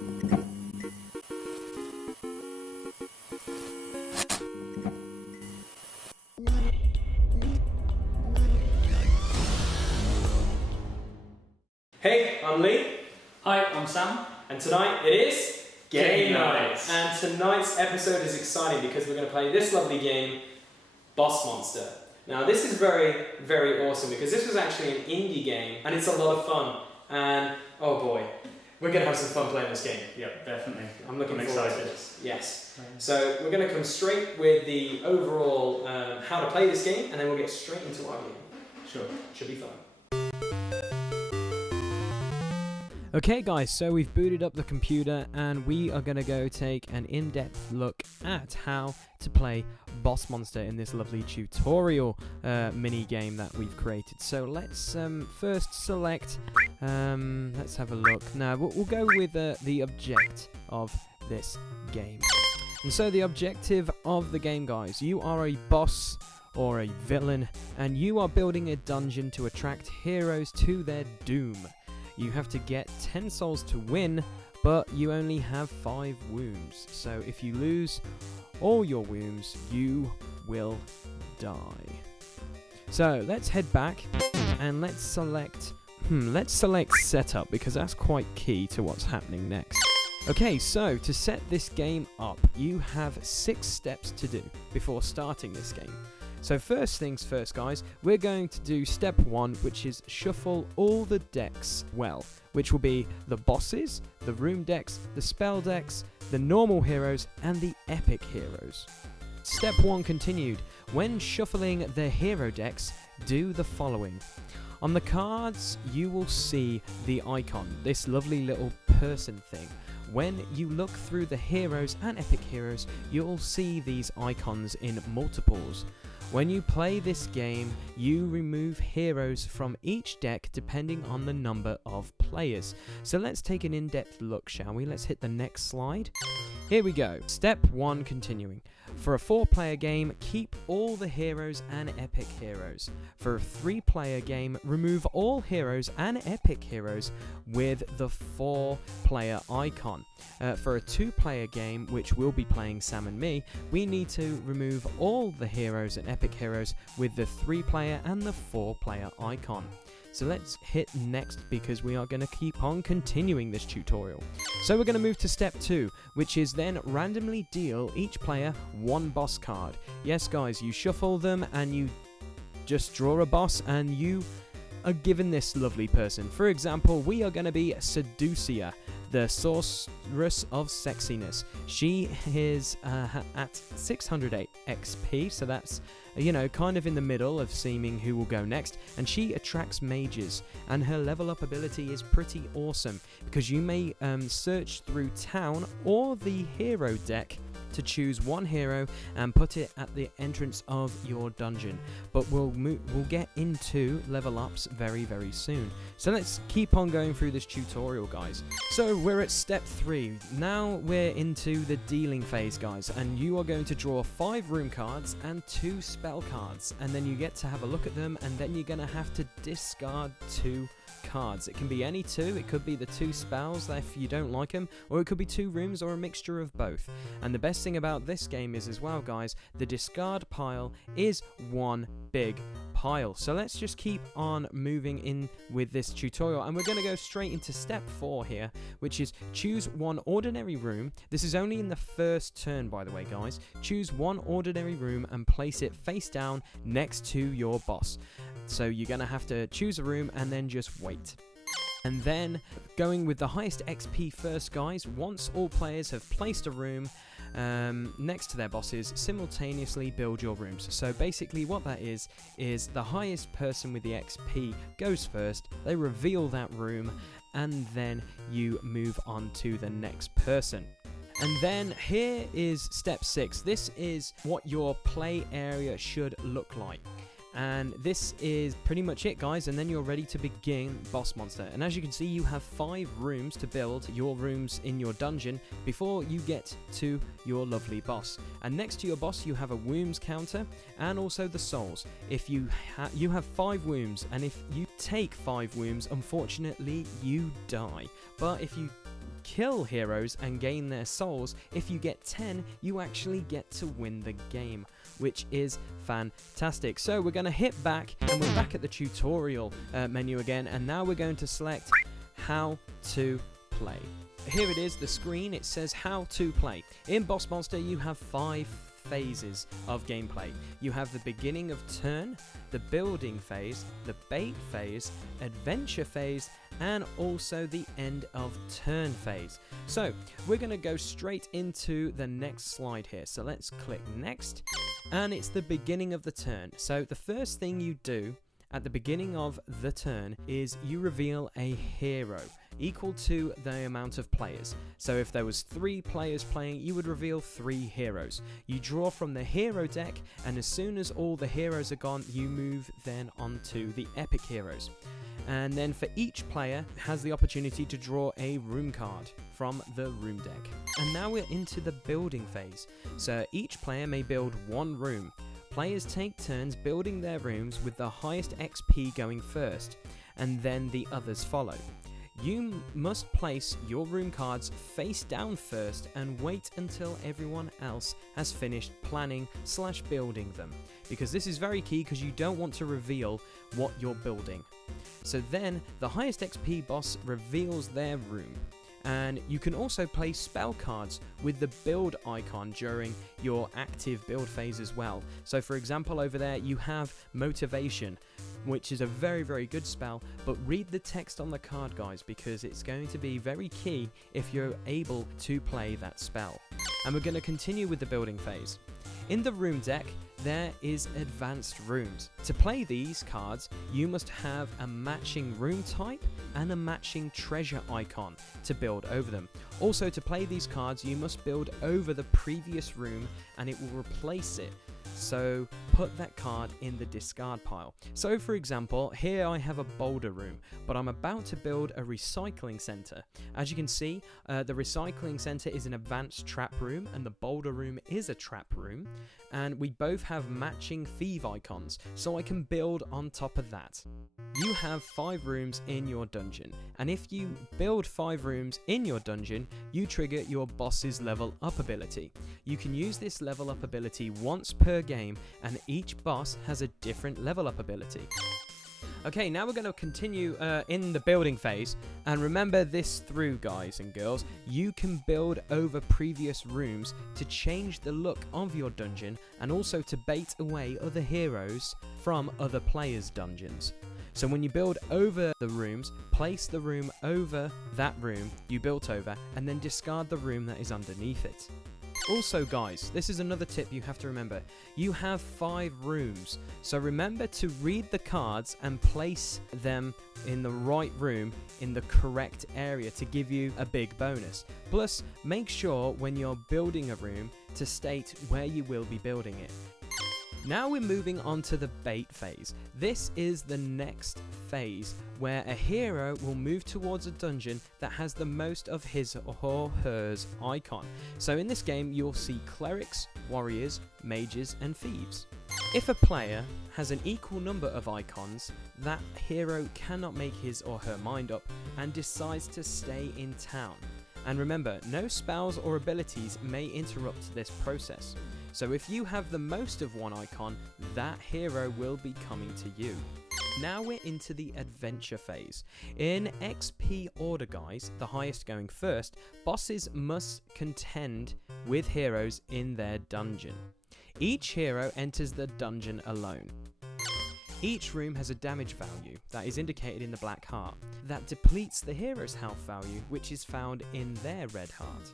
Hey, I'm Lee. Hi, I'm Sam. And tonight it is Game Night. And tonight's episode is exciting because we're going to play this lovely game, Boss Monster. Now this is very, very awesome because this was actually an indie game and it's a lot of fun. And oh boy, we're going to have some fun playing this game. Yep, definitely. I'm excited to this. Yes. Right. So we're going to come straight with the overall how to play this game and then we'll get straight into our game. Sure. Should be fun. Okay guys, so we've booted up the computer and we are going to go take an in-depth look at how to play Boss Monster in this lovely tutorial mini game that we've created. So let's first select, let's have a look. Now we'll go with the object of this game. And so the objective of the game, guys, you are a boss or a villain and you are building a dungeon to attract heroes to their doom. You have to get 10 souls to win, but you only have 5 wombs. So if you lose all your wombs, you will die. So let's head back and let's select setup because that's quite key to what's happening next. Okay, so to set this game up, you have 6 steps to do before starting this game. So first things first, guys, we're going to do step 1, which is shuffle all the decks well, which will be the bosses, the room decks, the spell decks, the normal heroes, and the epic heroes. Step 1 continued. When shuffling the hero decks, do the following. On the cards, you will see the icon, this lovely little person thing. When you look through the heroes and epic heroes, you'll see these icons in multiples. When you play this game, you remove heroes from each deck depending on the number of players. So let's take an in-depth look, shall we? Let's hit the next slide. Here we go. Step 1 continuing. For a 4-player game, keep all the heroes and epic heroes. For a 3-player game, remove all heroes and epic heroes with the 4-player icon. For a 2-player game, which we'll be playing Sam and me, we need to remove all the heroes and epic heroes with the 3-player and the 4-player icon. So let's hit next because we are going to keep on continuing this tutorial. So we're going to move to step 2, which is then randomly deal each player 1 boss card. Yes guys, you shuffle them and you just draw a boss and you are given this lovely person. For example, we are going to be Seducia, the sorceress of sexiness. She is at 608 XP, so that's, you know, kind of in the middle of seeming who will go next, and she attracts mages, and her level up ability is pretty awesome, because you may search through town or the hero deck to choose 1 hero and put it at the entrance of your dungeon. But we'll get into level ups very, very soon. So let's keep on going through this tutorial, guys. So we're at step 3. Now we're into the dealing phase, guys, and you are going to draw 5 room cards and 2 spell cards, and then you get to have a look at them, and then you're going to have to discard 2 cards. It can be any 2, it could be the 2 spells if you don't like them, or it could be 2 rooms or a mixture of both. And the best thing about this game is as well, guys, the discard pile is 1 big pile. So let's just keep on moving in with this tutorial, and we're going to go straight into step 4 here, which is choose 1 ordinary room. This is only in the first turn, by the way, guys. Choose 1 ordinary room and place it face down next to your boss. So you're going to have to choose a room and then just wait. And then going with the highest XP first, guys, once all players have placed a room next to their bosses, simultaneously build your rooms. So basically what that is the highest person with the XP goes first, they reveal that room, and then you move on to the next person. And then here is step 6. This is what your play area should look like. And this is pretty much it, guys, and then you're ready to begin Boss Monster. And as you can see, you have 5 rooms to build your rooms in your dungeon before you get to your lovely boss. And next to your boss, you have a wounds counter and also the souls. If you have 5 wounds, and if you take 5 wounds, unfortunately, you die. But if you kill heroes and gain their souls. If you get 10, you actually get to win the game, which is fantastic. So we're going to hit back, and we're back at the tutorial menu again, and now we're going to select how to play. Here it is, the screen. It says how to play. In Boss Monster, you have 5 phases of gameplay. You have the beginning of turn, the building phase, the bait phase, adventure phase, and also the end of turn phase. So we're going to go straight into the next slide here. So let's click next, and it's the beginning of the turn. So the first thing you do at the beginning of the turn is you reveal a hero equal to the amount of players. So if there was 3 players playing, you would reveal 3 heroes. You draw from the hero deck, and as soon as all the heroes are gone, you move then onto the epic heroes. And then for each player has the opportunity to draw a room card from the room deck. And now we're into the building phase. So each player may build 1 room. Players take turns building their rooms with the highest XP going first, and then the others follow. You must place your room cards face down first and wait until everyone else has finished planning/building them, because this is very key because you don't want to reveal what you're building. So then the highest XP boss reveals their room. And you can also play spell cards with the build icon during your active build phase as well. So for example, over there you have Motivation, which is a very, very good spell, but read the text on the card, guys, because it's going to be very key if you're able to play that spell. And we're going to continue with the building phase. In the room deck, there is advanced rooms. To play these cards, you must have a matching room type and a matching treasure icon to build over them. Also, to play these cards, you must build over the previous room and it will replace it. So put that card in the discard pile. So for example, here I have a boulder room, but I'm about to build a recycling center. As you can see, the recycling center is an advanced trap room and the boulder room is a trap room, and we both have matching thief icons, so I can build on top of that. You have 5 rooms in your dungeon, and if you build 5 rooms in your dungeon, you trigger your boss's level up ability. You can use this level up ability once per game, and each boss has a different level up ability. Okay, now we're going to continue in the building phase, and remember this through, guys and girls, you can build over previous rooms to change the look of your dungeon and also to bait away other heroes from other players' dungeons. So when you build over the rooms, place the room over that room you built over and then discard the room that is underneath it. Also guys, this is another tip you have to remember. You have 5 rooms, so remember to read the cards and place them in the right room in the correct area to give you a big bonus. Plus, make sure when you're building a room to state where you will be building it. Now we're moving on to the bait phase. This is the next phase where a hero will move towards a dungeon that has the most of his or hers icon. So in this game you'll see clerics, warriors, mages and thieves. If a player has an equal number of icons, that hero cannot make his or her mind up and decides to stay in town. And remember, no spells or abilities may interrupt this process. So if you have the most of one icon, that hero will be coming to you. Now we're into the adventure phase. In XP order, guys, the highest going first, bosses must contend with heroes in their dungeon. Each hero enters the dungeon alone. Each room has a damage value that is indicated in the black heart that depletes the hero's health value, which is found in their red heart.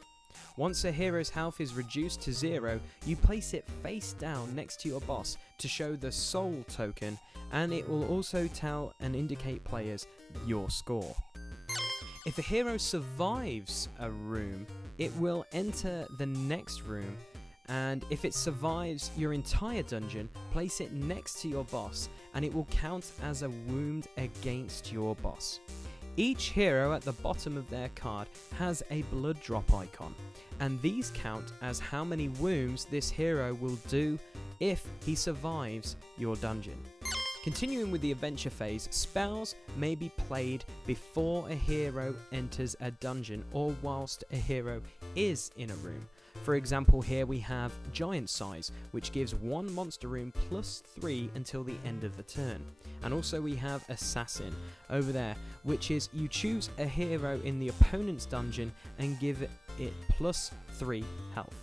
Once a hero's health is reduced to 0, you place it face down next to your boss to show the soul token, and it will also tell and indicate players your score. If a hero survives a room, it will enter the next room, and if it survives your entire dungeon, place it next to your boss and it will count as a wound against your boss. Each hero at the bottom of their card has a blood drop icon, and these count as how many wounds this hero will do if he survives your dungeon. Continuing with the adventure phase, spells may be played before a hero enters a dungeon or whilst a hero is in a room. For example, here we have Giant Size, which gives one monster room +3 until the end of the turn. And also we have Assassin over there, which is you choose a hero in the opponent's dungeon and give it +3 health.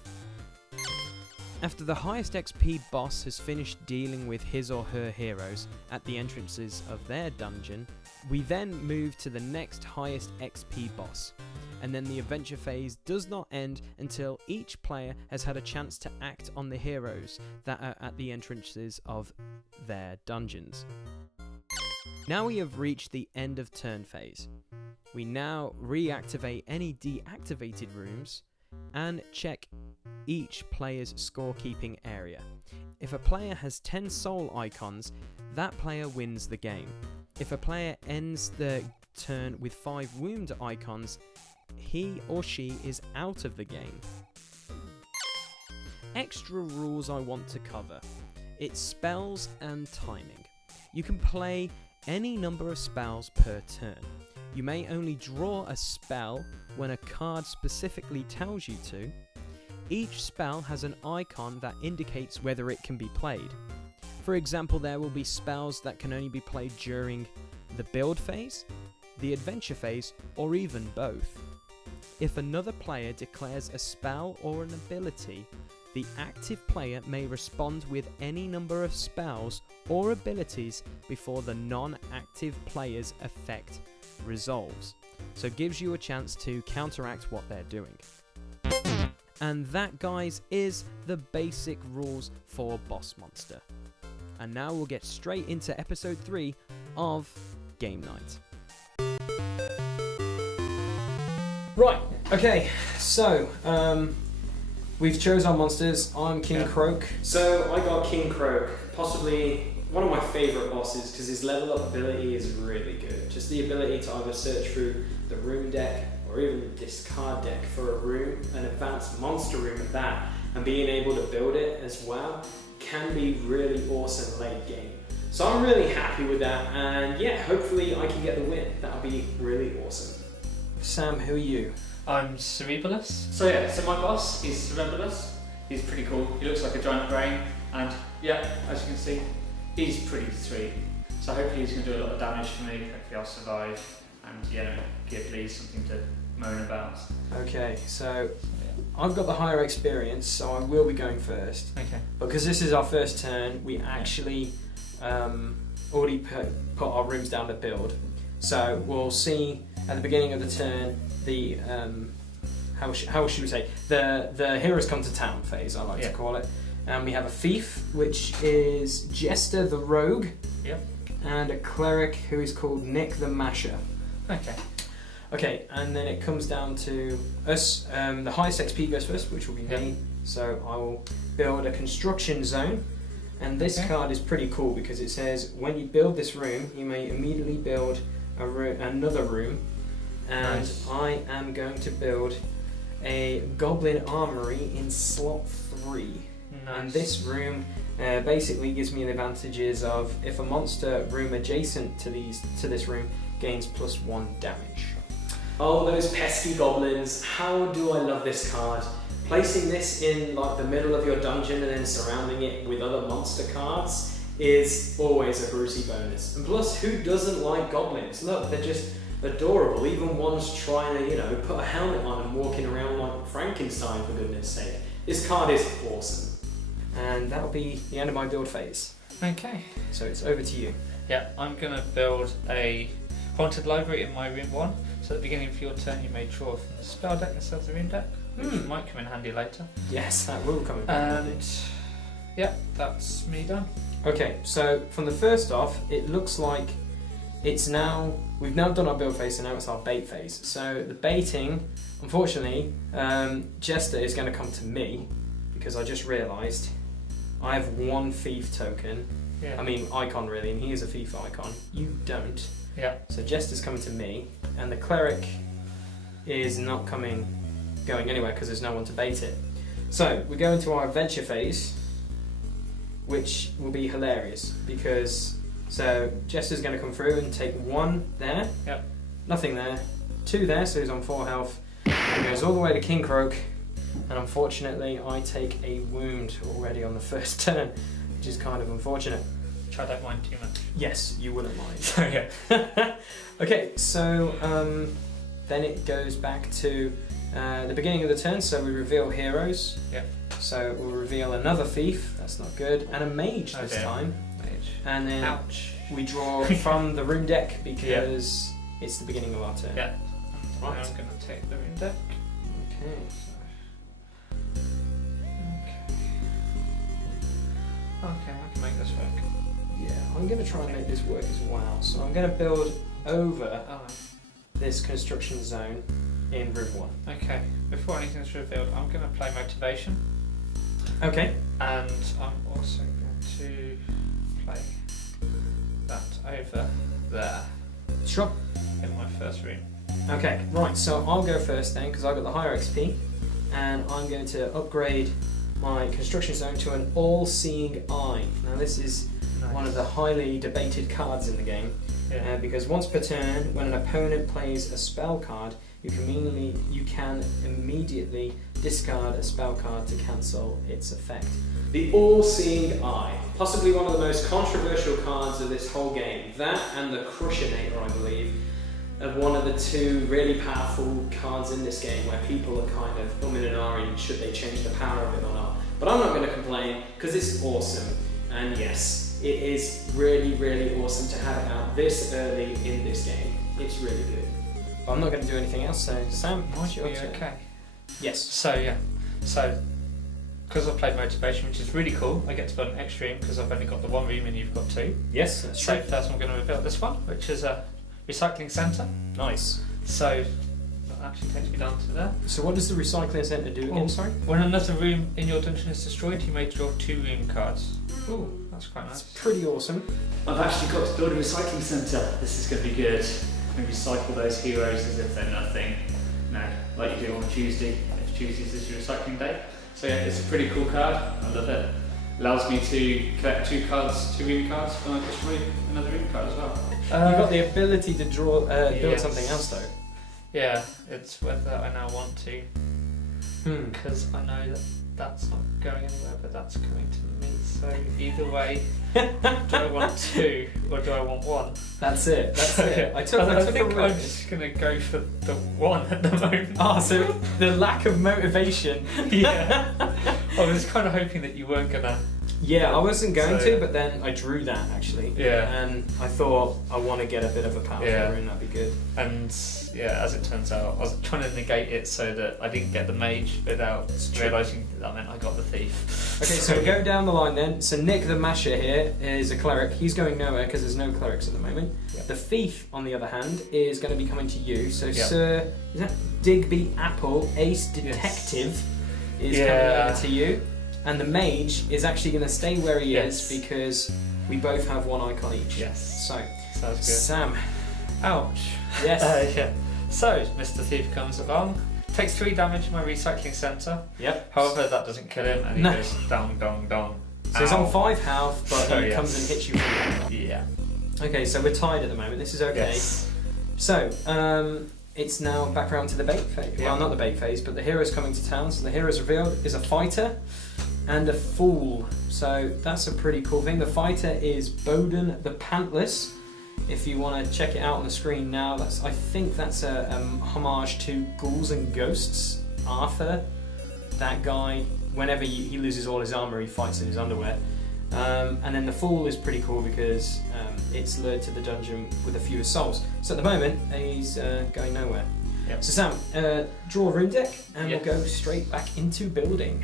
After the highest XP boss has finished dealing with his or her heroes at the entrances of their dungeon, we then move to the next highest XP boss. And then the adventure phase does not end until each player has had a chance to act on the heroes that are at the entrances of their dungeons. Now we have reached the end of turn phase. We now reactivate any deactivated rooms and check each player's scorekeeping area. If a player has 10 soul icons, that player wins the game. If a player ends the turn with 5 wound icons, he or she is out of the game. Extra rules I want to cover. It's spells and timing. You can play any number of spells per turn. You may only draw a spell when a card specifically tells you to. Each spell has an icon that indicates whether it can be played. For example, there will be spells that can only be played during the build phase, the adventure phase, or even both. If another player declares a spell or an ability, the active player may respond with any number of spells or abilities before the non-active player's effect resolves. So it gives you a chance to counteract what they're doing. And that, guys, is the basic rules for Boss Monster. And now we'll get straight into episode 3 of Gamenight. Right, okay, so we've chose our monsters. I'm King Croak. So I got King Croak, possibly one of my favourite bosses because his level up ability is really good. Just the ability to either search through the room deck or even the discard deck for a room, an advanced monster room at that, and being able to build it as well can be really awesome late game. So I'm really happy with that, and yeah, hopefully I can get the win. That'll be really awesome. Sam, who are you? I'm Cerebralus. So my boss is Cerebralus. He's pretty cool. He looks like a giant brain, and yeah, as you can see, he's pretty sweet. So hopefully he's going to do a lot of damage to me. Hopefully I'll survive, and give Lee something to moan about. Okay, so I've got the higher experience, so I will be going first. Okay. Because this is our first turn, we actually already put our rooms down to build. So we'll see at the beginning of the turn the how should we say, the heroes come to town phase, I like to call it. And we have a thief, which is Jester the Rogue. Yep. And a cleric who is called Nick the Masher. Okay. Okay, and then it comes down to us. The highest XP goes first, which will be me. So I will build a construction zone. And this card is pretty cool because it says when you build this room, you may immediately build another room. And nice. I am going to build a goblin armory in slot 3. Nice. And this room basically gives me the advantages of if a monster room adjacent to this room gains +1 damage. Oh, those pesky goblins! How do I love this card! Placing this in like the middle of your dungeon and then surrounding it with other monster cards is always a Brucey bonus. And plus, who doesn't like goblins? Look, they're just adorable. Even one's trying to, put a helmet on and walking around like Frankenstein, for goodness sake. This card is awesome. And that'll be the end of my build phase. Okay. So it's over to you. Yeah, I'm going to build a haunted library in my room 1. So at the beginning of your turn, you may draw from the spell deck instead of the room deck, which might come in handy later. Yes, that will come in handy. And yeah, that's me done. Okay, so from the first off, it looks like we've now done our build phase, so now it's our bait phase. So the baiting, unfortunately, Jester is going to come to me because I just realised I have 1 thief token. Yeah. I mean, icon really, and he is a thief icon. You don't. Yeah. So Jester's coming to me, and the cleric is not going anywhere because there's no one to bait it. So we go into our adventure phase, which will be hilarious because So Jester's going to come through and take 1 there. Yep. Nothing there. 2 there, so he's on 4 health. He goes all the way to King Croak, and unfortunately I take a wound already on the first turn, which is kind of unfortunate. Which I don't mind too much. Yes, you wouldn't mind. So yeah. Okay, so then it goes back to the beginning of the turn, so we reveal heroes. Yep. So we'll reveal another thief, that's not good, and a mage this time. Mage. And then Ouch. we draw from the room deck because it's the beginning of our turn. Yeah. Right. I'm going to take the room deck. Okay. Okay, I can make this work. Yeah, I'm going to try and make this work as well. So I'm going to build over Oh, this construction zone in room 1. okay. Before anything's revealed, I'm going to play motivation. Okay. And I'm also going to play that over there Sure. in my first room. Okay, right, so I'll go first then because I've got the higher XP, and I'm going to upgrade my construction zone to an all-seeing eye. Now this is one of the highly debated cards in the game, because once per turn, when an opponent plays a spell card, you can immediately discard a spell card to cancel its effect. The all-seeing eye, possibly one of the most controversial cards of this whole game. That and the Crushinator, I believe, are one of the 2 really powerful cards in this game where people are kind of umming and ahhing should they change the power of it or not. But I'm not going to complain because it's awesome, and yes, it is really, really awesome to have it out this early in this game. It's really good. But I'm not going to do anything else, so Sam, what's your turn? Okay. Yes. So yeah, so because I've played motivation, which is really cool, I get to build an extra room because I've only got the 1 room and you've got 2. Yes, that's So true. first I'm going to reveal this one, which is a recycling centre. Nice. So that actually takes me down to there. So what does the recycling centre do again, sorry? When another room in your dungeon is destroyed, you may draw 2 room cards. Ooh, That's quite that's nice. pretty awesome. I've actually got to build a recycling centre. This is going to be good. We recycle those heroes as if they're nothing. No, like you do on Tuesday, if Tuesdays is your recycling day. So yeah, it's a pretty cool card. I love it. Allows me to collect 2 cards, 2 room cards, and I destroy another room card as well. You've got the ability to draw, build yes. something else though. Yeah, it's whether I now want to, Hmm. because I know that that's not going anywhere, but that's coming to me. So either way, do I want 2 or do I want 1? That's it. That's it. I I took a think I'm risk. just gonna go for the 1 at the moment. Ah, so the lack of motivation. Yeah. I was kind of hoping that you weren't gonna. Yeah, I wasn't going So, to, yeah. but then I drew that actually. Yeah. And I thought I want to get a bit of a powerful Yeah. rune, that'd be good. And yeah, as it turns out, I was trying to negate it so that I didn't get the mage without true. realising that meant I got the thief. Okay, so we go down the line then. So Nick the Masher here is a cleric. He's going nowhere because there's no clerics at the moment. Yep. The thief, on the other hand, is going to be coming to you. So Yep. Sir, is that Digby Apple, Ace Detective, is Yeah. coming over to you. And the mage is actually going to stay where he Yes. is because we both have 1 icon each. Yes. So, Sounds good. Sam. Ouch. Yes. Yeah. So, Mr. Thief comes along, takes 3 damage in my recycling centre. Yep. However, that doesn't kill him, and he No. goes dong, dong, dong. So he's Ow. on 5 health, but So, he yes. comes and hits you from Yeah. Okay, so we're tied at the moment. This is okay. Yes. So, it's now back around to the bait phase. Yeah. Well, not the bait phase, but the hero's coming to town. So the hero's revealed is a fighter and a fool. So that's a pretty cool thing. The fighter is Bowden the Pantless. If you want to check it out on the screen now, I think that's a homage to Ghouls and Ghosts. Arthur, that guy, whenever he loses all his armour, he fights in his underwear. And then the Fool is pretty cool because it's lured to the dungeon with a few souls. So at the moment, he's going nowhere. Yep. So Sam, draw a rune deck and Yes. we'll go straight back into building.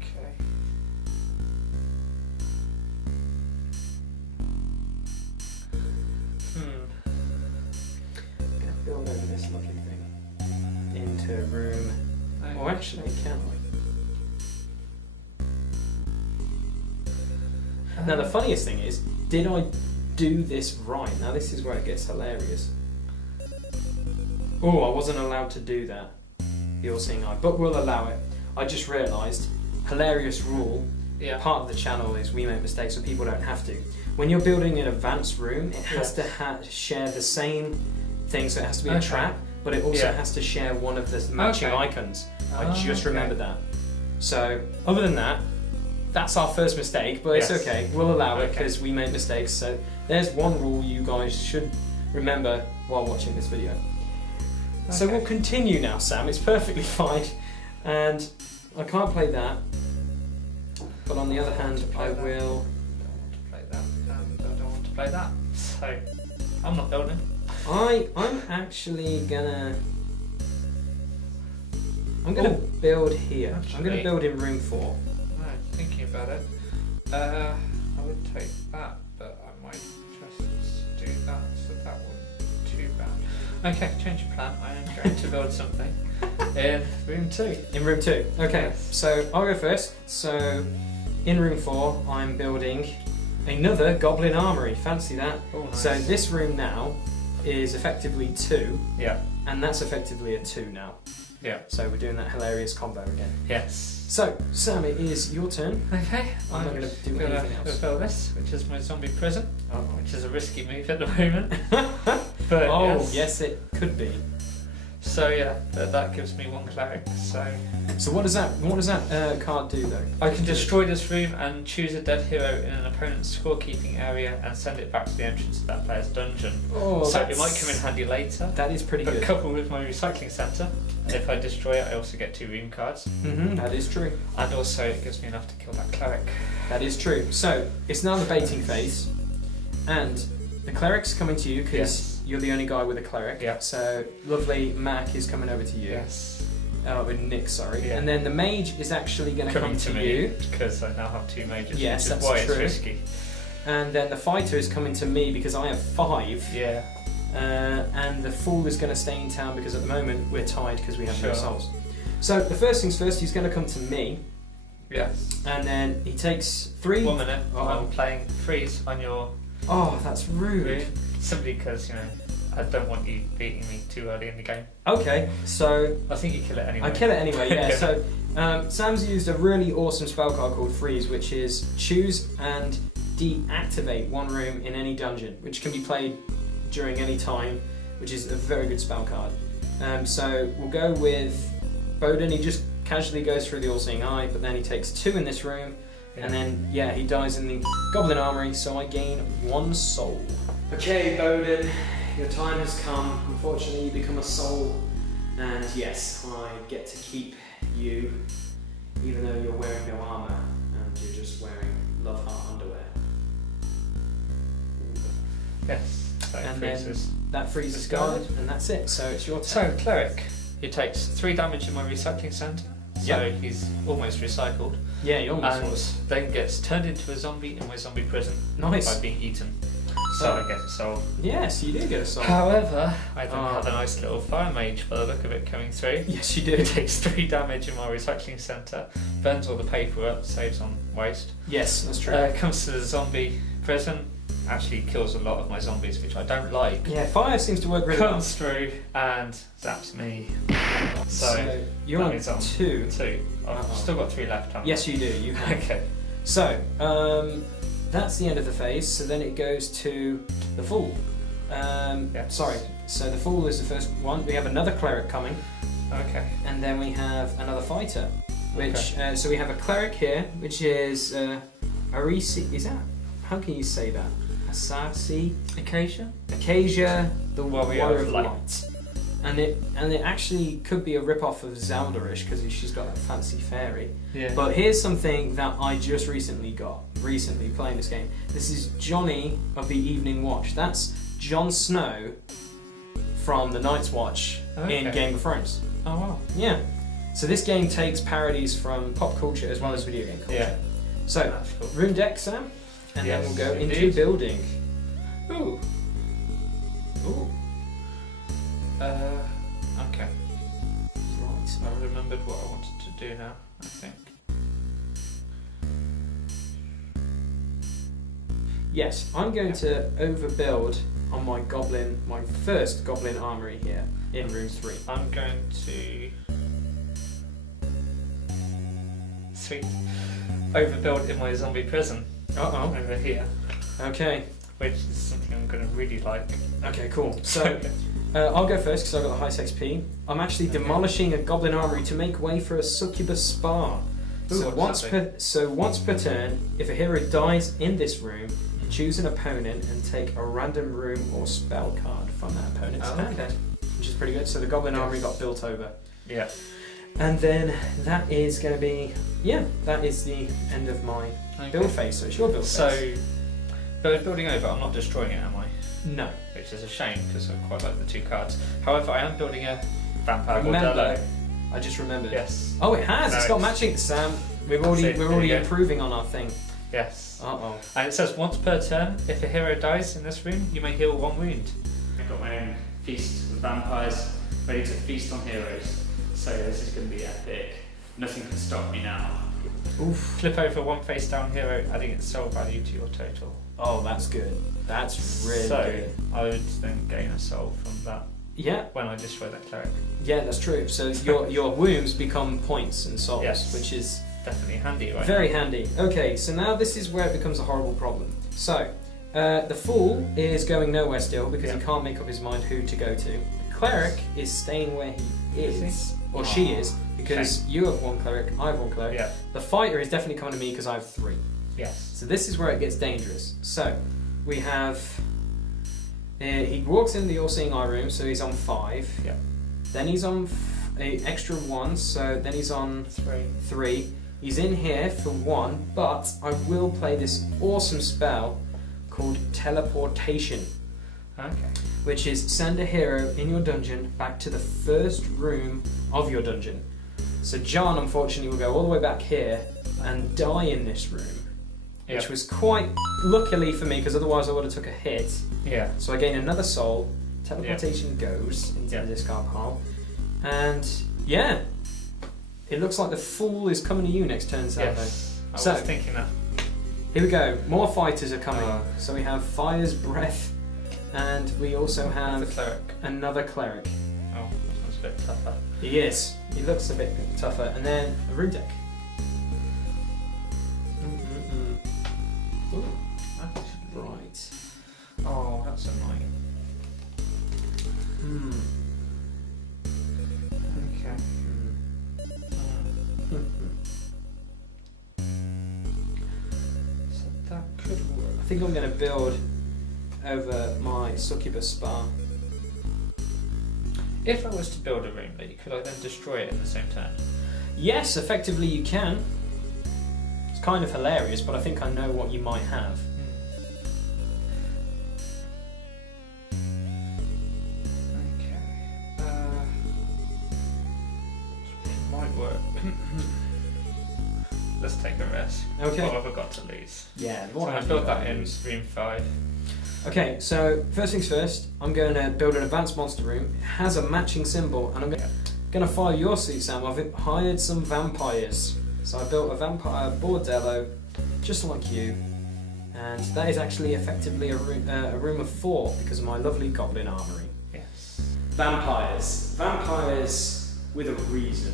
Okay. I'm going to build over this lovely thing into a room. Oh, actually, can I? Now the funniest thing is, did I do this right? Now this is where it gets hilarious. Oh, I wasn't allowed to do that. The all-seeing eye, but we'll allow it. I just realised, hilarious rule, part of the channel is we make mistakes so people don't have to. When you're building an advanced room, it has to share the same thing, so it has to be a trap, but it also has to share one of the matching icons. I just remembered that. So, other than that, that's our first mistake, but it's okay. We'll allow it because we make mistakes. So, there's one rule you guys should remember while watching this video. So we'll continue now, Sam. It's perfectly fine, and I can't play that. But on the other hand, I will. I don't want to play that. So I'm not building. I'm actually gonna. I'm gonna build here. I'm gonna build in room 4. Right, thinking about it. I would take that, but I might just do that. So that wouldn't be too bad. Okay, change of plan. I am going to build something in room 2. In room 2. Okay, so I'll go first. So in room 4, I'm building another goblin armory. Fancy that. Oh, nice. So this room now is effectively 2. Yeah. And that's effectively a 2 now. Yeah. So we're doing that hilarious combo again. Yes. So, Sam, it is your turn. Okay. I'm not going to do anything else. Build this, which is my zombie prison, which is a risky move at the moment. But yes, it could be. So yeah, that gives me 1 cleric. So what does that card do though? I can destroy this room and choose a dead hero in an opponent's scorekeeping area and send it back to the entrance of that player's dungeon. So it might come in handy later. That is pretty good. Coupled with my recycling centre, and if I destroy it, I also get 2 room cards. That is true. And also it gives me enough to kill that cleric. That is true. So it's now the baiting phase, and the cleric's coming to you because you're the only guy with a cleric. Yeah. So lovely Mac is coming over to you. Yes. With Nick, sorry. Yeah. And then the mage is actually going to come to you because I now have 2 mages. Yes, which that's is why true. it's risky. And then the fighter is coming to me because I have 5. Yeah. And the fool is going to stay in town because at the moment we're tied because we have no Sure. souls. So the first things first, he's going to come to me. Yes. And then he takes 3. 1 minute. I'm playing freeze on your Oh, that's rude. room. Simply because, I don't want you beating me too early in the game. Okay, so I think you kill it anyway. I kill it anyway, yeah. So Sam's used a really awesome spell card called Freeze, which is choose and deactivate 1 room in any dungeon, which can be played during any time, which is a very good spell card. So we'll go with Bowden. He just casually goes through the All-Seeing Eye, but then he takes 2 in this room, and then, he dies in the Goblin Armory, so I gain 1 soul. Okay, Bowden, your time has come. Unfortunately, you become a soul, and yes, I get to keep you, even though you're wearing no armour, and you're just wearing Love Heart underwear. Yes. So And freezes. then that freezes guard, and that's it, so it's your turn. So, cleric. He takes 3 damage in my recycling centre. So he's almost recycled. Yeah, you almost And was. then gets turned into a zombie in my zombie prison Nice. by being eaten. So I get a soul. Yes, you do get a soul. However, I then have a nice little fire mage by the look of it coming through. Yes, you He do. takes 3 damage in my recycling centre, burns all the paper up, saves on waste. Yes, that's true. Comes to the zombie prison, actually kills a lot of my zombies, which I don't like. Yeah, fire seems to work really well. Comes through and zaps me. So you're that on is on 2. 2. I've still got 3 left, haven't I? Yes, you do. You have. Okay. So, that's the end of the phase. So then it goes to the Fool. Yes. Sorry. So the Fool is the first one. We have another Cleric coming, Okay. and then we have another Fighter. Which so we have a Cleric here, which is Arisi. Is that? How can you say that? Asasi. Acacia, the Warrior of Light. And it actually could be a rip-off of Zeldarish because she's got that fancy fairy. Yeah. But here's something that I just recently playing this game. This is Johnny of the Evening Watch. That's Jon Snow from the Night's Watch in Game of Thrones. Oh wow. Yeah. So this game takes parodies from pop culture as well as video game culture. Yeah. So, That's cool. room deck, Sam, and then we'll go into indeed. building. Ooh. Ooh. Okay. Right. I remembered what I wanted to do now, I think. Yes, I'm going to overbuild on my first goblin armory here in room 3. I'm going to sweet overbuild in my zombie prison over here, Okay. which is something I'm going to really like. Okay, cool. So, I'll go first because I've got the highest XP. I'm actually demolishing a goblin armory to make way for a succubus spa. Ooh, So what's once per turn, if a hero dies in this room, choose an opponent and take a random room or spell card from that opponent's hand, okay. which is pretty good. So the goblin Yes. armory got built over. Yeah. And then that is going to be, that is the end of my build phase. So it's your build So, phase. building over, I'm not destroying it, am I? No. Which is a shame because I quite like the 2 cards. However, I am building a vampire Remember, bordello. I just remembered. Yes. Oh, it has. No, It's got it's- matching. Sam, we're That's it, already there you go. improving on our thing. Yes. Uh-oh. And it says once per turn, if a hero dies in this room, you may heal 1 wound. I've got my own feast of vampires ready to feast on heroes. So this is going to be epic. Nothing can stop me now. Oof. Flip over 1 face down hero, adding its soul value to your total. Oh, that's good. That's really so, good. I would then gain a soul from that Yeah, when I destroy that cleric. yeah, that's true. So your wounds become points and souls, Yes. which is Definitely handy right very now. handy. Okay, so now this is where it becomes a horrible problem. So, the fool is going nowhere still because he can't make up his mind who to go to. The cleric is staying where he is, or she is, because you have 1 cleric, I have 1 cleric. Yeah. The fighter is definitely coming to me because I have 3. Yes. So this is where it gets dangerous. So, we have... he walks in the all-seeing eye room, so he's on 5. Yeah. Then he's on an extra 1, so then he's on 3. He's in here for 1, but I will play this awesome spell called Teleportation, Okay. which is send a hero in your dungeon back to the first room of your dungeon. So John, unfortunately, will go all the way back here and die in this room, which Yeah. was quite luckily for me, because otherwise I would have took a hit. Yeah. So I gain another soul. Teleportation goes into Yeah. the discard pile, and it looks like the fool is coming to you next turn, Sam. Yes. I So- was thinking that. Here we go. More fighters are coming. Oh. So we have Fire's Breath, and we also The have cleric. another cleric. Oh, that's a bit tougher. He is. He looks a bit tougher. And then a rune deck. Ooh, right. Oh, that's annoying. Okay. So that could work. I think I'm going to build over my succubus spa. If I was to build a room, could I then destroy it in the same turn? Yes, effectively you can. It's kind of hilarious, but I think I know what you might have. Okay. It might work. Let's take a rest. Okay. What have I got to lose? Yeah, So I built that in room 5. Okay, so first things first, I'm going to build an advanced monster room. It has a matching symbol, and I'm going to follow your suit, Sam. I've hired some vampires. So I built a vampire bordello, just like you. And that is actually effectively a room of 4 because of my lovely goblin armory. Yes. Vampires. Vampires with a reason.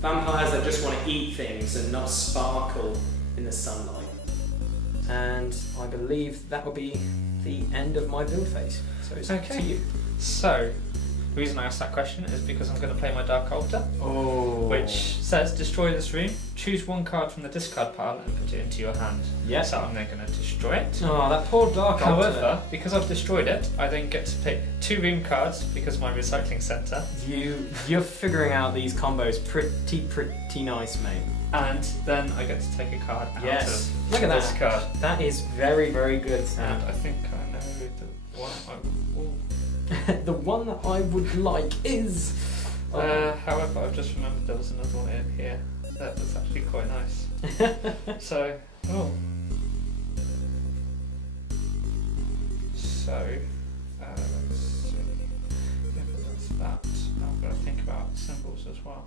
Vampires that just want to eat things and not sparkle in the sunlight. And I believe that will be the end of my build phase. So it's Okay. to you. So, the reason I asked that question is because I'm going to play my Dark Altar, Oh. which says destroy this room, choose 1 card from the discard pile and put it into your hand. Yes. So I'm then going to destroy it. Oh, that poor dark However, because I've destroyed it, I then get to pick 2 room cards because my recycling centre, You're figuring out these combos pretty nice, mate. and then I get to take a card out Yes. of Look at this that. card. That is very, very good, Sam. And I think I know the one I will. The one that I would like is... However, I've just remembered there was another one in here that was actually quite nice. So, let's see. Yeah, but that's that. Now I've got to think about symbols as well.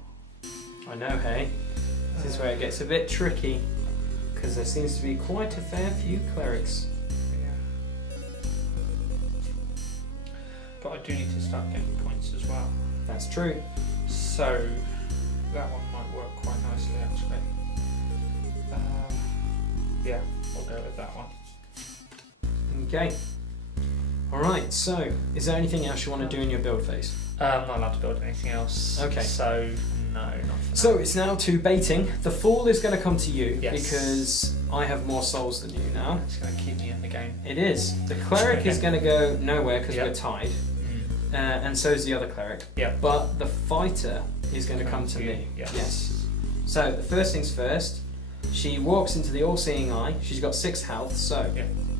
I know, hey? This is where it gets a bit tricky, because there seems to be quite a fair few clerics. Yeah. But I do need to start getting points as well. That's true. So, that one might work quite nicely actually. Yeah, we'll go with that one. Okay. Alright, so is there anything else you want to do in your build phase? I'm not allowed to build anything else. Okay. So, no, not for So now. it's now to baiting. The Fool is going to come to you Yes. because I have more souls than you now. It's going to keep me in the game. It is. The Cleric is going to go nowhere because Yep. we're tied. Mm. And so is the other Cleric. Yep. But the Fighter is going to come to you. me. Yes. So the first things first, she walks into the All-Seeing Eye. She's got 6 health, so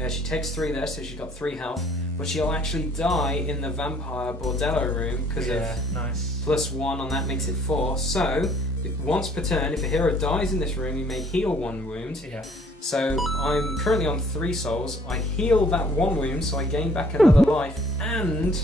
she takes 3 there, so she's got 3 health. But she'll actually die in the Vampire Bordello room because of nice. +1 on that makes it 4. So once per turn, if a hero dies in this room, you may heal 1 wound. Yeah. So I'm currently on 3 souls. I heal that 1 wound, so I gain back another life, and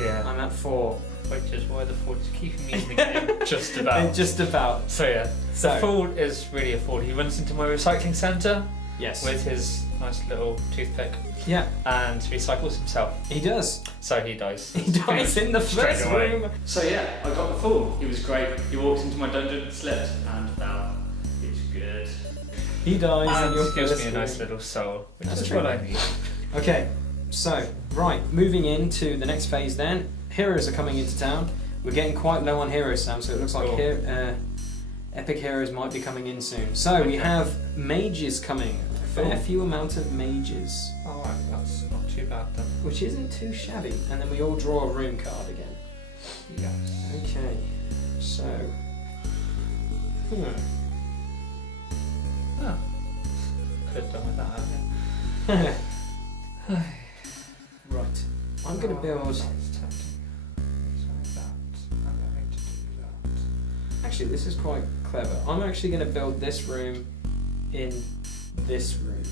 I'm at 4. Which is why the Fool is keeping me in the game. Just about. Just about. So yeah, So the Fool is really a Fool. He runs into my recycling centre yes, with his nice little toothpick yeah, and recycles himself. he does. So he dies. He dies in the Straight first away. room. So yeah, I got the Fool. He was great. He walked into my dungeon, slipped, and fell. It's good. He dies in your And gives first me a nice room. little soul, which That's is true. what I need. Okay, so right, moving into the next phase then. Heroes are coming into town. We're getting quite low on heroes, Sam, so it looks like Cool. epic heroes might be coming in soon. So we have mages coming. A fair few amount of mages, Alright, that's not too bad then. which isn't too shabby. And then we all draw a room card again. Yes. Okay, so... Oh. Could have done with that, haven't Right, I'm going to build... That's tempting. So that, I'm going to do that. Actually, this is quite clever. I'm actually going to build this room in this room.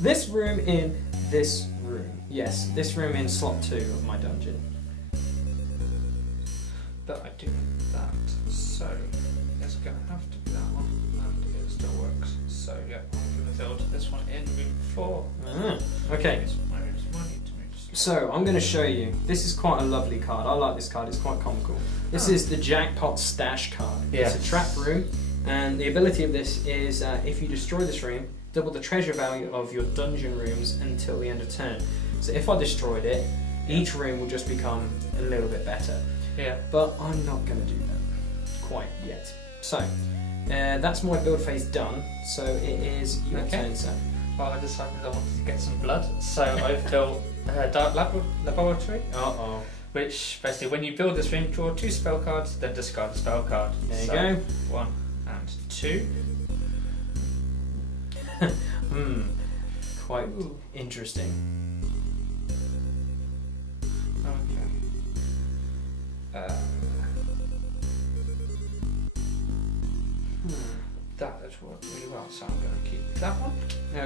This room in this room. Yes, this room in slot 2 of my dungeon. But I do need that, so it's going to have to be that one, and it still works. So yeah, I'm going to build this one in room 4. Okay, It's my room's money to move. so I'm going to show you. This is quite a lovely card. I like this card. It's quite comical. This Oh. is the Jackpot Stash card. Yes. It's a trap room, and the ability of this is if you destroy this room, double the treasure value of your dungeon rooms until the end of turn. So if I destroyed it, each room will just become a little bit better. Yeah. But I'm not going to do that quite yet. So that's my build phase done. So it is your Okay. turn, Sam. Well, I decided I wanted to get some blood, so I've built a dark laboratory, Uh-oh. which basically when you build this room, draw 2 spell cards, then discard a spell card. There you So, go. 1 and 2. Quite interesting. Okay. That has worked really well, so I'm going to keep that one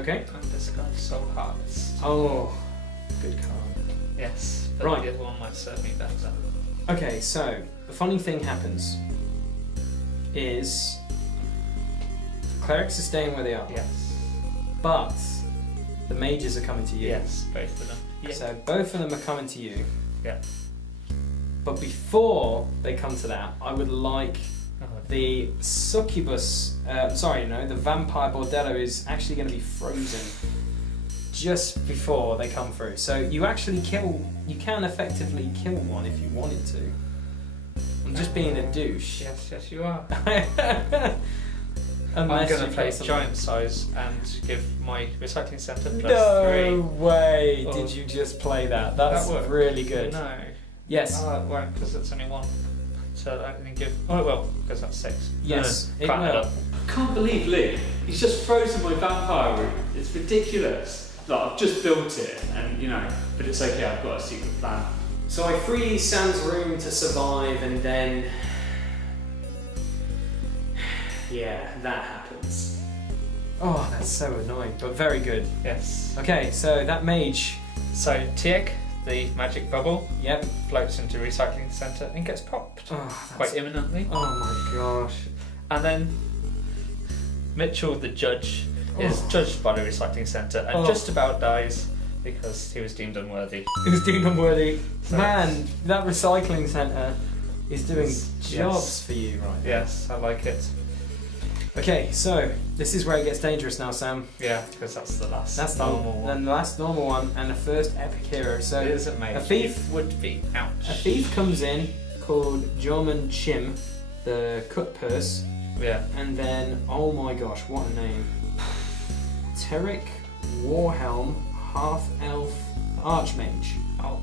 Okay. and discard Soul Hearts. Oh, good card. Yes, but Right. the other one might serve me better. Okay, so the funny thing happens is the clerics are staying where they are, Yes. but the mages are coming to you. Yes, both of them. Yeah. So both of them are coming to you. Yeah. But before they come to that, I would like Oh, the succubus. The vampire bordello is actually going to be frozen just before they come through. So you actually you can effectively kill one if you wanted to. I'm just being a douche. yes, you are. Unless I'm going to you've play got something- giant size and give my recycling centre +3. No way! Oh. Did you just play that? That's worked. really good. No. Yes. Oh, it won't, because it's only 1. So I can give. Oh, it will, because that's 6. Yes, it can't add will. up. I can't believe Lee. He's just frozen my vampire room. It's ridiculous. Like, I've just built it, and but it's okay. I've got a secret plan. So I free Sam's room to survive, and then that happens. Oh, that's so annoying, but very good. Yes. Okay, so that mage. So Tiek, the magic bubble, Yep. floats into recycling centre and gets popped Oh, that's, quite imminently. oh my gosh. And then Mitchell, the judge, is Oh. judged by the recycling centre and Oh. just about dies because he was deemed unworthy. It was deemed unworthy. So- Man, that recycling centre is doing Yes. jobs for you right now. Yes, I like it. Okay, so this is where it gets dangerous now, Sam. Yeah, because that's the last That's the normal one. then the last normal one and the first epic hero. So It isn't mage. a thief- It would be. Ouch. a thief comes in called Jorman Chim, the cut purse, Yeah. and then oh my gosh, what a name! Terric Warhelm, half elf archmage. Ouch.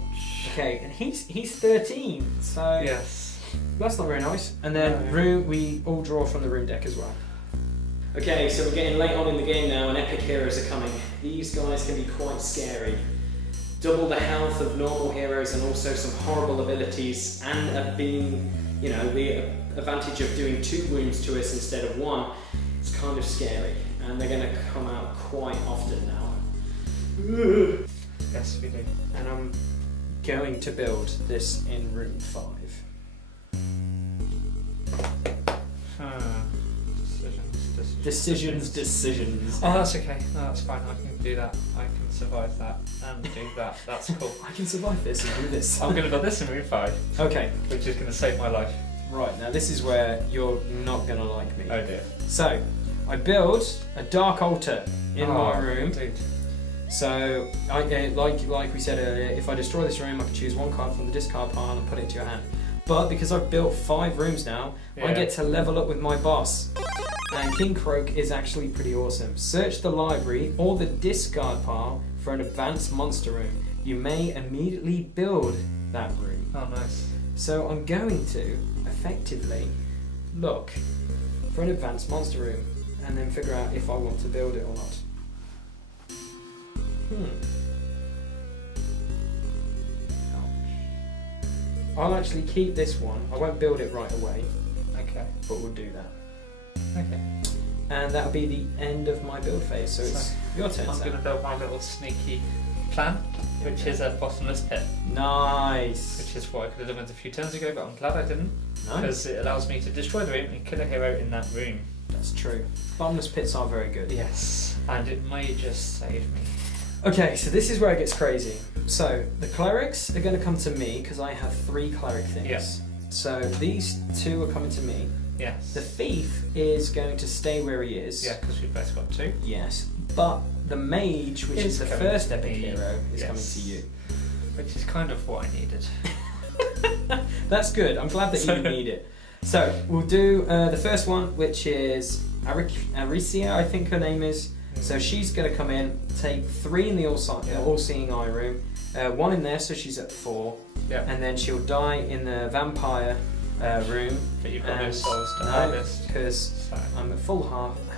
Okay, and he's 13, so Yes. that's not very nice. And then No. room, we all draw from the room deck as well. Okay, so we're getting late on in the game now, and epic heroes are coming. These guys can be quite scary. Double the health of normal heroes, and also some horrible abilities, and being, the advantage of doing 2 wounds to us instead of 1. It's kind of scary, and they're going to come out quite often now. Yes, we do. And I'm going to build this in room 5. Decisions. Oh, that's okay. No, that's fine. I can do that. I can survive that and do that. That's cool. I can survive this and do this. I'm going to build this in room 5, Okay, which is going to save my life. right, now this is where you're not going to like me. Oh dear. So, I build a dark altar in my room. Dude. So, like we said earlier, if I destroy this room, I can choose 1 card from the discard pile and put it into your hand. But because I've built 5 rooms now, I Yeah. get to level up with my boss. And King Croak is actually pretty awesome. Search the library or the discard pile for an advanced monster room. You may immediately build that room. Oh, nice. So I'm going to effectively look for an advanced monster room and then figure out if I want to build it or not. I'll actually keep this one. I won't build it right away, Okay. but we'll do that. Okay. And that'll be the end of my build phase. So it's your turn, I'm Sam. going to build my little sneaky plan, which is a bottomless pit, Nice. which is what I could have done with a few turns ago, but I'm glad I didn't, Nice. because it allows me to destroy the room and kill a hero in that room. That's true. Bottomless pits are very good. Yes, and it may just save me. Okay, so this is where it gets crazy. So the clerics are going to come to me because I have 3 cleric things. Yeah. So these 2 are coming to me. Yes. The thief is going to stay where he is. Yeah, because we've both got 2. Yes. But the mage, which Is is the coming first to epic me. hero, is Yes. coming to you. Which is kind of what I needed. That's good. I'm glad that you need it. So we'll do the first one, which is Aricia, I think her name is. So she's going to come in, take 3 in the all-seeing eye room, 1 in there, so she's at 4, Yeah. and then she'll die in the vampire room. But you've got no And souls to no, harvest. because So, I'm at full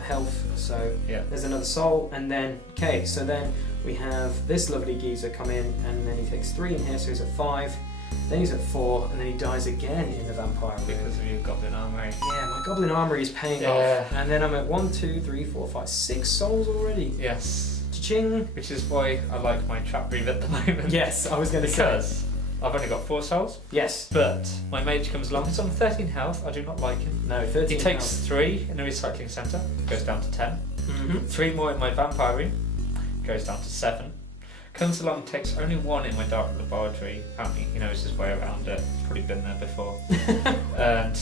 health, so yeah. there's another soul, and then, okay, so then we have this lovely geezer come in, and then he takes 3 in here, so he's at 5, then he's at 4, and then he dies again in the vampire room. Because of your goblin armory. Yeah, my goblin armory is paying Yeah. off, and then I'm at 1, 2, 3, 4, 5, 6 souls already. Yes. Cha-ching! Which is why I like my trap breathe at the moment. Yes, I was going to say. Because I've only got 4 souls, Yes. but my mage comes along. He's on 13 health. I do not like him. No, 13 He takes 3 in the recycling centre, goes down to 10. Mm-hmm. 3 more in my vampire room, goes down to 7. Comes along, takes only 1 in my dark laboratory. Apparently, he knows his way around it. He's probably been there before. And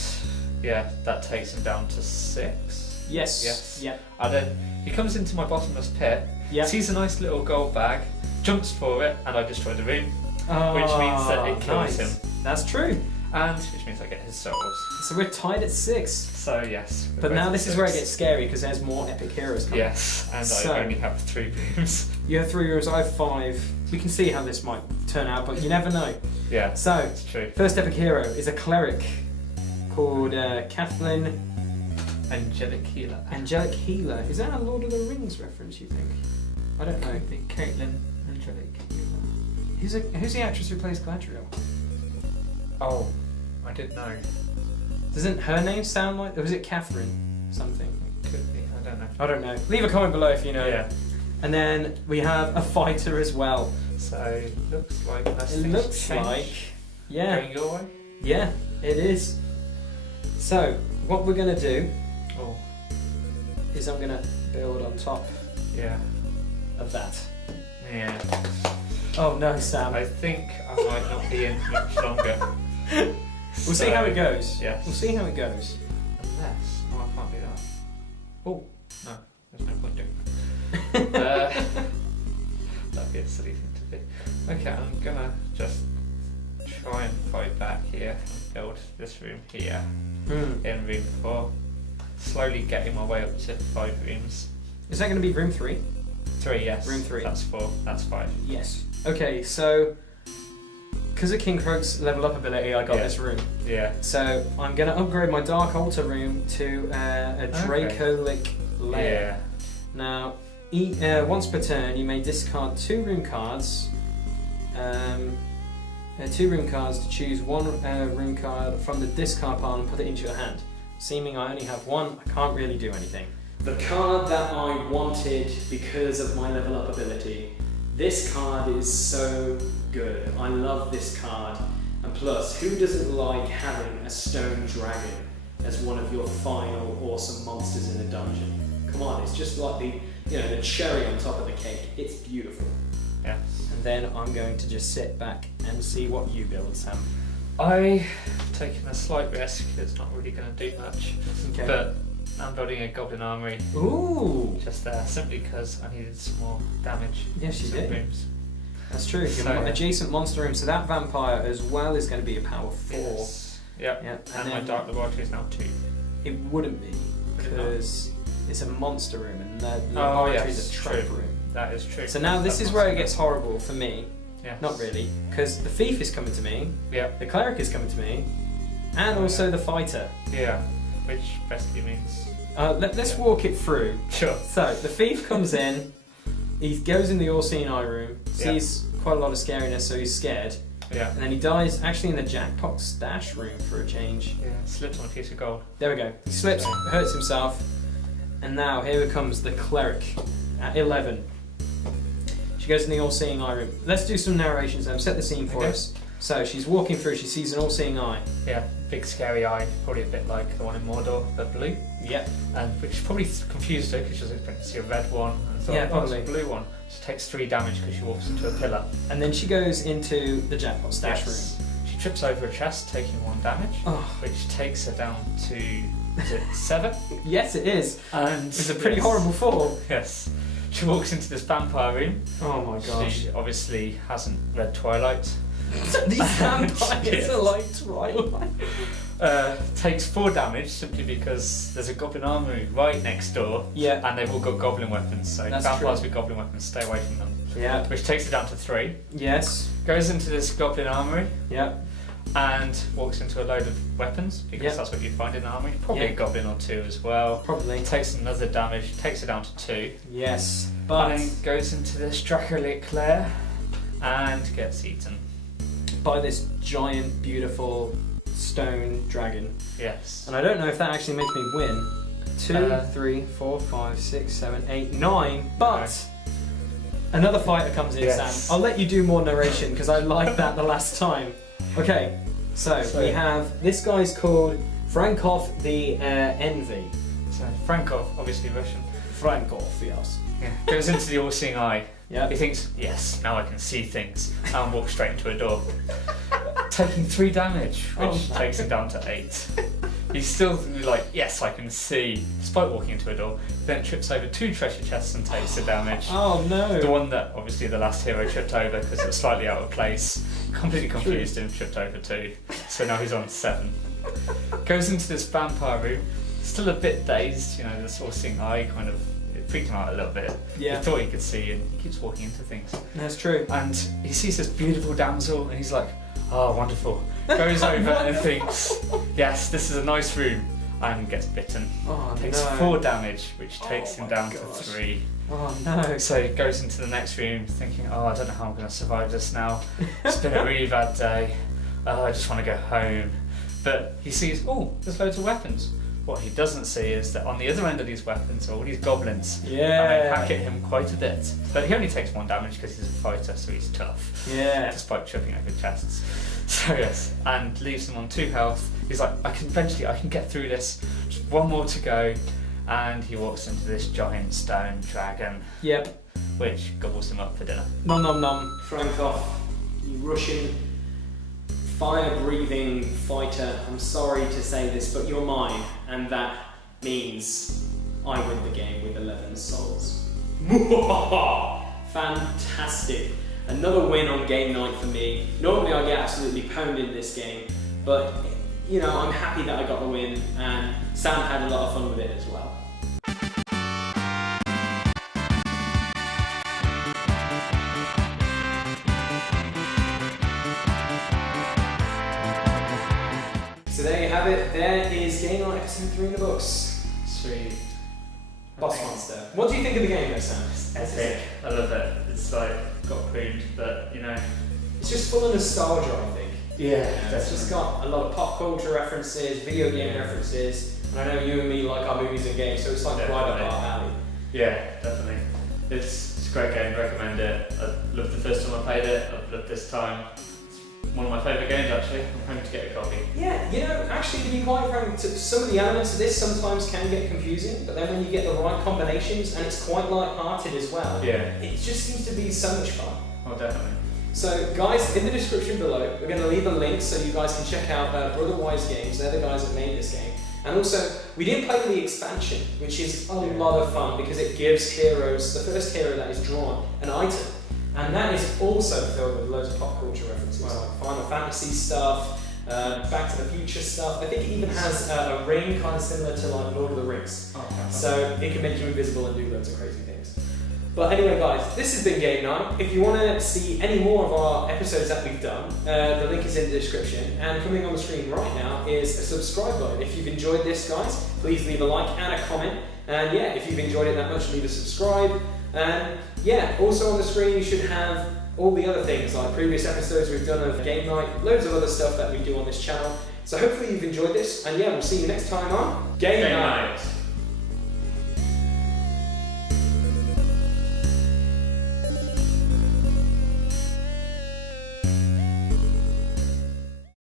yeah, that takes him down to 6. Yes. Yes. Yeah. And then he comes into my bottomless pit, Yeah. sees a nice little gold bag, jumps for it, and I destroy the room, which means that it kills him. That's true. And which means I get his souls. So we're tied at 6. So yes. we're But both now at this is where it 6. gets scary because there's more epic heroes coming. Yes, and So- I only have 3 rooms. You have 3 heroes, I have 5. We can see how this might turn out, but you never know. Yeah, So, that's true. first epic hero is a cleric called Kathleen Angelic healer. Angelic Healer. Is that a Lord of the Rings reference, you think? I don't know. I think Caitlin Angelic healer. Who's the actress who plays Galadriel? Oh, I didn't know. Doesn't her name sound like... Or was it Catherine something? Could be. I don't know. I don't know. Leave a comment below if you know. Yeah. And then we have a fighter as well. So looks like unless It things looks change, like... Yeah. going your way. Yeah, it is. So, what we're going to do Oh, is I'm going to build on top yeah. of that. Yeah. Oh no, Sam. I think I might not be in much longer. We'll see how it goes. Yes. We'll see how it goes. Unless, oh, I can't do Oh, no, there's no point doing that. That'd be a silly thing to do. Okay, I'm gonna just try and fight back here and build this room here in room 4. Slowly getting my way up to 5 rooms. Is that going to be room 3? 3, yes. Room 3. That's 4, that's 5. Yes. Okay, so because of King Krug's level up ability, I got this room. Yeah. So I'm going to upgrade my Dark Altar room to a Dracolic lair. Yeah. Now, once per turn, you may discard 2 room cards. 2 room cards to choose 1 room card from the discard pile and put it into your hand. Seeming I only have 1, I can't really do anything. The card that I wanted because of my level up ability, this card is so good. I love this card. And plus, who doesn't like having a stone dragon as one of your final awesome monsters in a dungeon? Come on, it's just like the cherry on top of the cake. It's beautiful. Yes. And then I'm going to just sit back and see what you build, Sam. I've taken a slight risk. It's not really going to do much. Okay. But I'm building a goblin armory. Ooh! Just there, simply because I needed some more damage. Yes, you some did. rooms. That's true. So, Your adjacent monster room, so that vampire as well is going to be a power 4. Yes. Yep. Yep. And my then dark laboratory is now 2. it wouldn't be Would it not? because it's a monster room and the Oh, laboratory yes, is a trap true. room. That is true. So now this That is must where be it gets horrible for me. Yes. Not really, because the thief is coming to me, Yep. the cleric is coming to me, and also the fighter. Yeah. Which basically means. Let's walk it through. Sure. So the thief comes in, he goes in the all-seeing eye room, sees quite a lot of scariness, so he's scared, Yeah. and then he dies actually in the jackpot stash room for a change. Yeah. Slips on a piece of gold. There we go. He slips, hurts himself, and now here comes the cleric at 11. She goes in the all-seeing eye room. Let's do some narrations then. Set the scene for us. So she's walking through. She sees an all-seeing eye. Yeah. Big scary eye. Probably a bit like the one in Mordor, but blue. Yep. And which probably confused her because she was expecting to see a red one and thought, Yeah, oh, it's a probably. blue one. She takes 3 damage because she walks into a pillar. And then she goes into the jackpot stash Yes. room. She trips over a chest, taking 1 damage, Oh, which takes her down to, is it 7? yes, it is. And It's a pretty horrible fall. Yes. She walks into this vampire room. Oh my gosh. She obviously hasn't read Twilight. These vampires Yes. are like Twilight. Takes 4 damage simply because there's a goblin armory right next door, Yeah. and they've all got goblin weapons. So That's vampires true. with goblin weapons, stay away from them. Yeah. Which takes her down to 3. Yes. Goes into this goblin armory Yeah. and walks into a load of weapons because Yep. that's what you find in an armory. Probably Yeah. a goblin or 2 as well. Probably. Takes another damage, takes her down to 2. Yes. But And then goes into this Dracolic lair and gets eaten. by this giant, beautiful stone dragon. Yes. And I don't know if that actually makes me win. 2, Uh, 3, 4, 5, 6, 7, 8, 9. But another fighter comes in, Yes. Sam. I'll let you do more narration because I liked that the last time. Okay, so we have this guy's called Frankov the Envy. So Frankov, obviously Russian. Frankov, yes. Yeah. Goes into the all-seeing eye. Yeah. He thinks, yes, now I can see things, and walks straight into a door. Taking 3 damage, which Oh, takes him down to 8. He's still like, yes, I can see, despite walking into a door. Then trips over 2 treasure chests and takes the damage. Oh no. The one that obviously the last hero tripped over because it was slightly out of place. Completely confused him, tripped over 2. So now he's on 7. Goes into this vampire room, still a bit dazed, you know, the all-seeing eye kind of it freaked him out a little bit. Yeah. He thought he could see and he keeps walking into things. That's true. And he sees this beautiful damsel and he's like, oh, wonderful. Goes over and thinks, yes, this is a nice room, and gets bitten. Oh Takes no. 4 damage, which takes Oh him my down gosh. to 3. Oh no. So he goes into the next room thinking, oh, I don't know how I'm going to survive this now. It's been a really bad day. Oh, I just want to go home. But he sees, oh, there's loads of weapons. What he doesn't see is that on the other end of these weapons are all these goblins. And they Yeah. hack at him quite a bit. But he only takes 1 damage because he's a fighter, so he's tough. Yeah. Despite tripping over chests. So yes, and leaves them on 2 health. He's like, I can get through this. Just 1 more to go. And he walks into this giant stone dragon, Yep. which gobbles him up for dinner. Nom nom nom. Frankov, you Russian fire-breathing fighter. I'm sorry to say this, but you're mine, and that means I win the game with 11 souls. Fantastic. Another win on game night for me. Normally I get absolutely pwned in this game, but you know, I'm happy that I got the win, and Sam had a lot of fun with it as well. So there you have it. There is Gamenight Episode 3 in the books. Sweet. Boss Monster. What do you think of the game though, Sam? Epic. I love it. It's like got pruned, but you know. It's just full of nostalgia, I think. Yeah, It's just got a lot of pop culture references, video game references, and I know you and me like our movies and games, so it's like right up our alley. Yeah, definitely. It's a great game. Recommend it. I loved the first time I played it. I've loved this time. It's one of my favourite games actually. I'm hoping to get a copy. Yeah, you know, actually to be quite frank, some of the elements of this sometimes can get confusing, but then when you get the right combinations, and it's quite light-hearted as well, Yeah. it just seems to be so much fun. Oh, definitely. So guys, in the description below, we're going to leave a link so you guys can check out Brotherwise Games. They're the guys that made this game. And also, we didn't play the expansion, which is a lot of fun because it gives heroes, the first hero that is drawn, an item. And that is also filled with loads of pop culture references, like Final Fantasy stuff, Back to the Future stuff. I think it even has a ring kind of similar to like Lord of the Rings. Oh, so it can make you invisible and do loads of crazy things. But anyway guys, this has been Game Night. If you want to see any more of our episodes that we've done, the link is in the description. And coming on the screen right now is a subscribe button. If you've enjoyed this guys, please leave a like and a comment. And yeah, if you've enjoyed it that much, leave a subscribe. And yeah, also on the screen you should have all the other things like previous episodes we've done of Game Night, loads of other stuff that we do on this channel. So hopefully you've enjoyed this. And yeah, we'll see you next time on Game Night.